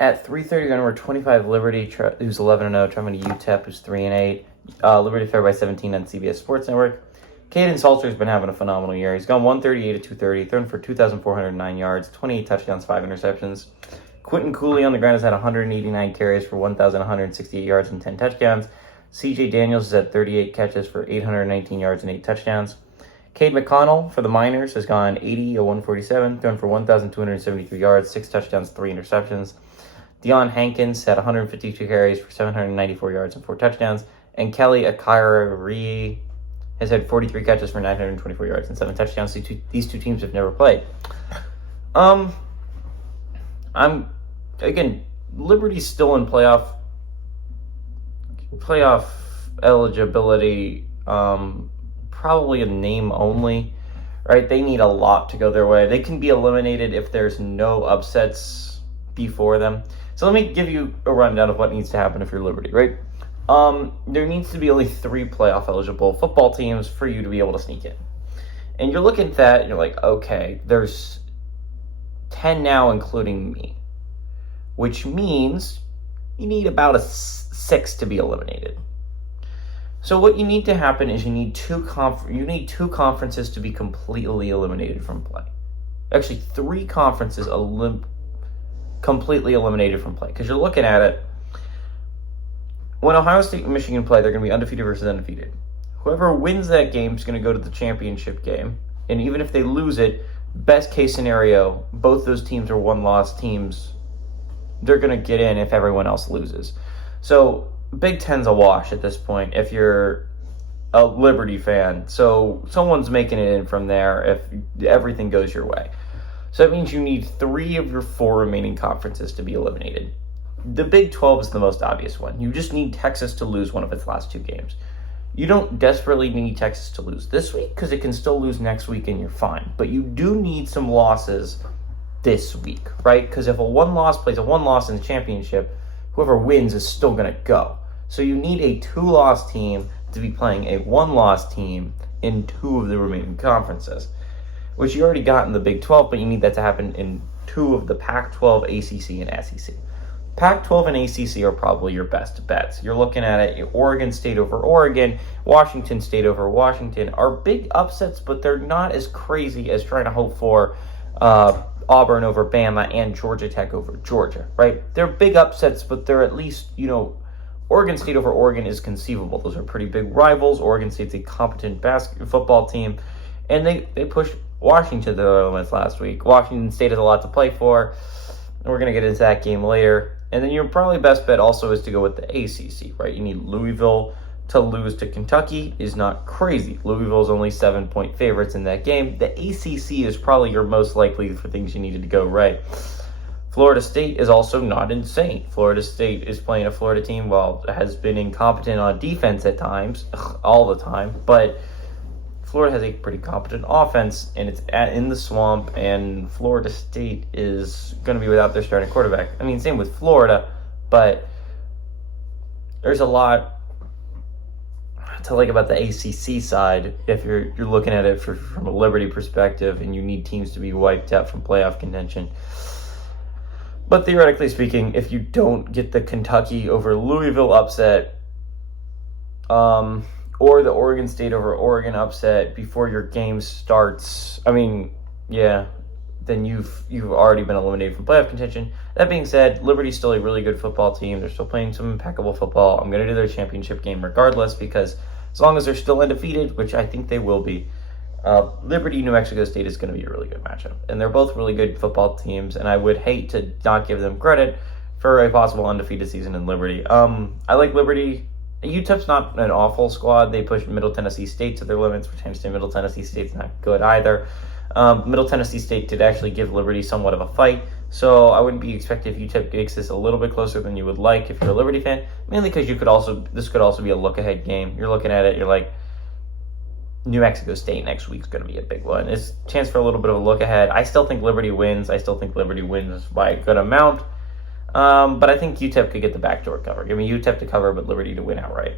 At 3:30 number 25, Liberty, who's 11-0, traveling to UTEP, who's 3-8. Liberty favored by 17 on CBS Sports Network. Caden Salter's been having a phenomenal year. He's gone 138 to 230, thrown for 2,409 yards, 28 touchdowns, 5 interceptions. Quentin Cooley on the ground has had 189 carries for 1,168 yards and 10 touchdowns. CJ Daniels is at 38 catches for 819 yards and 8 touchdowns. Cade McConnell for the Miners has gone 80 to 147, thrown for 1,273 yards, 6 touchdowns, 3 interceptions. Deion Hankins had 152 carries for 794 yards and 4 touchdowns. And Kelly Akira has had 43 catches for 924 yards and 7 touchdowns. These two teams have never played. Liberty's still in playoff eligibility, probably a name only, right? They need a lot to go their way. They can be eliminated if there's no upsets before them. So let me give you a rundown of what needs to happen if you're Liberty, right? There needs to be only 3 playoff eligible football teams for you to be able to sneak in. And you're looking at that and you're like, okay, there's 10 now, including me, which means you need about a 6 to be eliminated. So what you need to happen is you need two conferences to be completely eliminated from play. Actually, 3 conferences completely eliminated from play. Because you're looking at it, when Ohio State and Michigan play, they're going to be undefeated versus undefeated. Whoever wins that game is going to go to the championship game. And even if they lose it, best case scenario, both those teams are one-loss teams. They're going to get in if everyone else loses. So Big Ten's a wash at this point if you're a Liberty fan. So someone's making it in from there if everything goes your way. So that means you need 3 of your 4 remaining conferences to be eliminated. The Big 12 is the most obvious one. You just need Texas to lose one of its last 2 games. You don't desperately need Texas to lose this week because it can still lose next week and you're fine. But you do need some losses this week, right? Because if a one-loss plays a one-loss in the championship, whoever wins is still going to go. So you need a 2-loss team to be playing a 1-loss team in 2 of the remaining conferences, which you already got in the Big 12, but you need that to happen in 2 of the Pac-12, ACC, and SEC. Pac-12 and ACC are probably your best bets. You're looking at it, Oregon State over Oregon, Washington State over Washington are big upsets, but they're not as crazy as trying to hope for Auburn over Bama and Georgia Tech over Georgia, right? They're big upsets, but they're at least, Oregon State over Oregon is conceivable. Those are pretty big rivals. Oregon State's a competent football team, and they pushed Washington to their limits last week. Washington State has a lot to play for. We're going to get into that game later. And then your probably best bet also is to go with the ACC, right? You need Louisville to lose to Kentucky is not crazy. Louisville's only 7-point favorites in that game. The ACC is probably your most likely for things you needed to go right. Florida State is also not insane. Florida State is playing a Florida team, has been incompetent on defense at times, all the time, but Florida has a pretty competent offense, and it's in the swamp, and Florida State is going to be without their starting quarterback. I mean, same with Florida, but there's a lot to like about the ACC side if you're looking at it from a Liberty perspective, and you need teams to be wiped out from playoff contention. But theoretically speaking, if you don't get the Kentucky over Louisville upset, or the Oregon State over Oregon upset before your game starts, then you've already been eliminated from playoff contention. That being said, Liberty's still a really good football team. They're still playing some impeccable football. I'm going to do their championship game regardless because as long as they're still undefeated, which I think they will be, Liberty, New Mexico State is going to be a really good matchup. And they're both really good football teams, and I would hate to not give them credit for a possible undefeated season in Liberty. I like Liberty. UTEP's not an awful squad. They pushed Middle Tennessee State to their limits, which tends to Middle Tennessee State's not good either. Middle Tennessee State did actually give Liberty somewhat of a fight, so I wouldn't be expecting if UTEP makes this a little bit closer than you would like if you're a Liberty fan, mainly because this could also be a look-ahead game. You're looking at it, you're like, New Mexico State next week's going to be a big one. It's a chance for a little bit of a look ahead. I still think Liberty wins. I still think Liberty wins by a good amount. But I think UTEP could get the backdoor cover. Give me UTEP to cover, but Liberty to win outright.